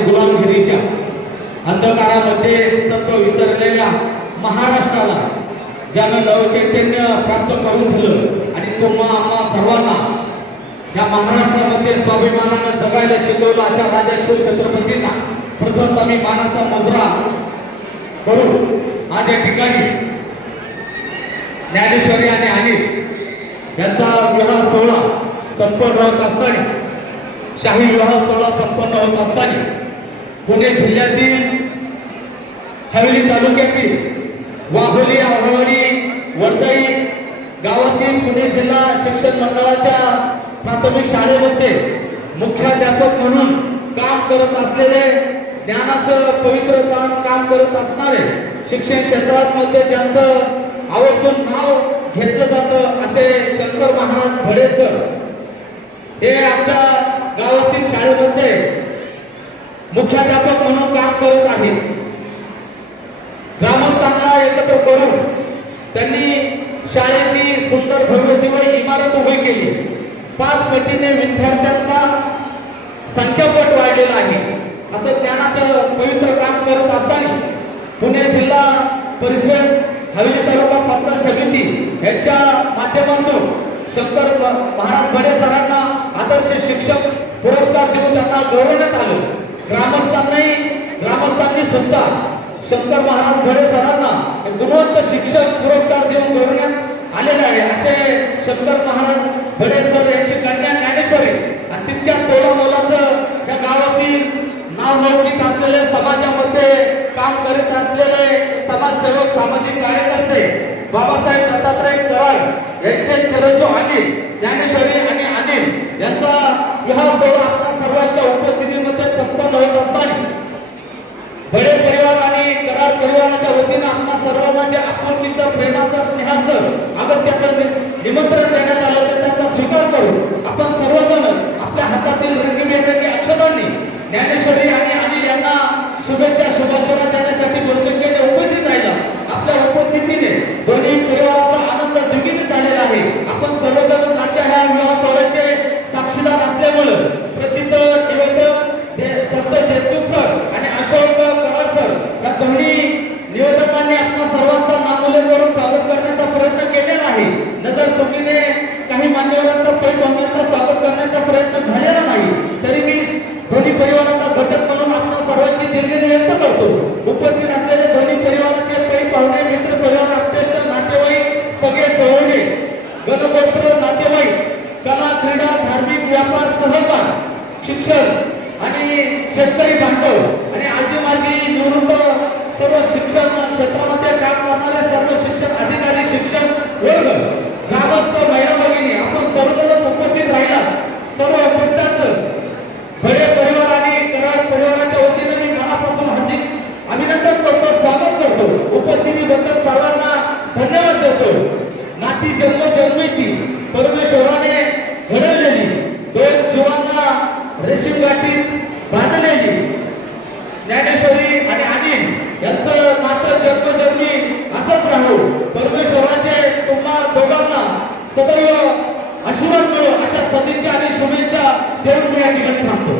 आणि गुलामगिरीच्या अंधकारामध्ये सत्व विसरलेल्या महाराष्ट्राला ज्यानं नवचैतन्य प्राप्त करून दिलं आणि तुम्हा आम्हा सर्वांना या महाराष्ट्रामध्ये स्वाभिमानानं जगायला शिकवलं अशा राजर्षी छत्रपतींना प्रथम आम्ही मानाचा मुजरा करून आज या ठिकाणी ज्ञानेश्वरी आणि अनिल यांचा विवाह सोहळा संपन्न होत असताना शाही विवाह सोहळा संपन्न होत असताना पुणे जिल्ह्यातील हवेली तालुक्यातील वाघोली आंबवडी वडजाई गावातील पुणे जिल्हा शिक्षण मंडळाच्या प्राथमिक शाळेमध्ये मुख्याध्यापक म्हणून काम करत असलेले ज्ञानाचं पवित्र काम करत असणारे शिक्षण क्षेत्रामध्ये ज्यांचं आवर्जून नाव घेतलं जातं असे शंकर महाराज भडे सर हे आमच्या गावातील शाळेमध्ये मुख्याध्यापक म्हणून काम करत आहेत. ग्रामस्थांना एकत्र करून त्यांनी शाळेची सुंदर भव्य दिव्य इमारत उभी केली. 5 पटीने विद्यार्थ्यांचा संख्यापट वाढलेला आहे. असं ज्ञानाचं पवित्र काम करत असताना पुणे जिल्हा परिषद हवेली तालुका पंचायत समिती यांच्या माध्यमातून शंकर महाराज भडे सरांना आदर्श शिक्षक पुरस्कार देऊन त्यांना गौरवण्यात आलं. ग्रामस्थांनी सुद्धा शंकर महाराज भडे सरांना गुणवंत शिक्षक पुरस्कार देऊन गौरवण्यात आलेले आहे. असे शंकर महाराज भडे सर यांची कन्या ज्ञानेश्वरी आणि तितक्या तोला मोलाचं त्या गावातील नावलौकिक असलेले समाजामध्ये काम करत असलेले समाजसेवक सामाजिक कार्यकर्ते बाबासाहेब दत्तात्रय कराड यांचे चिरंजीव अनिल ज्ञानेश्वरी आणि अनिल यांचा विवाह सोहळा आपल्या सर्वांच्या उपस्थितीमध्ये संपन्न होत असताना भडे परिवार आणि कराड परिवाराच्या वतीने आपल्या सर्वांना जे आपुलकीचं प्रेमाचं स्नेहाचं अगत्याचं निमंत्रण देण्यात आलं तर त्याचा स्वीकार करून आपण सर्वजण आपल्या हातातील रंगीबेरंगी अक्षरांनी ज्ञानेश्वरी आणि अनिल यांना शुभेच्छा शुभाशना देण्यासाठी बहुसंख्येने उपस्थित राहिला. आपल्या उपस्थितीने दोन्ही परिवाराचा आनंद द्विगुणित झालेला आहे. आपण सर्वजण आजच्या ह्या विवाह सोहळ्याचे साक्षीदार असल्यामुळे प्रसिद्ध निवेदक संत देशमुख सर आणि अशोक कराड सर या दोन्ही निवेदकांनी आपल्या सर्वांचा नामोल्लेख करून स्वागत करण्याचा प्रयत्न केलेला आहे. नजर चुकीने काही मान्यवरांचा पैठ होण्याचा स्वागत करण्याचा प्रयत्न झालेला नाही. तरी मी दोन्ही परिवाराचा घटक म्हणून आपल्या सर्वांची दिलगिरी व्यक्त करतो. उपस्थित असलेले दोन्ही परिवाराचे पै पाहुणे मित्र परिवार अत्यंत नातेवाईक सगळे सोहळे गणगोत्र नातेवाईक कला क्रीडा धार्मिक व्यापार सहकार शिक्षण आणि शेतकरी बांधव आणि आजी माजी निवृत्त सर्व शिक्षण क्षेत्रामध्ये काम करणारे सर्व शिक्षण अधिकारी शिक्षक वर्ग ग्रामस्थ महिला भगिनी आपण सर्वजण उपस्थित राहिला. सर्व उपस्थितांचं भडे परिवार आणि कराड परिवाराच्या वतीने मी मनापासून हार्दिक अभिनंदन करतो, स्वागत करतो. उपस्थितीबद्दल सर्वांना धन्यवाद देतो. नाती जन्मजन्मीची परमेश्वराने घडवलेली दोन जीवांना रेशीम गाठीत बांधलेली ज्ञानेश्वरी आणि अनिल यांचं नातं जन्मजन्मी असंच राहू. परमेश्वराचे तुम्हा दोघांना सदैव आशीर्वाद मिळो अशा सदिच्छा आणि शुभेच्छा देऊन मी या ठिकाणी थांबतो.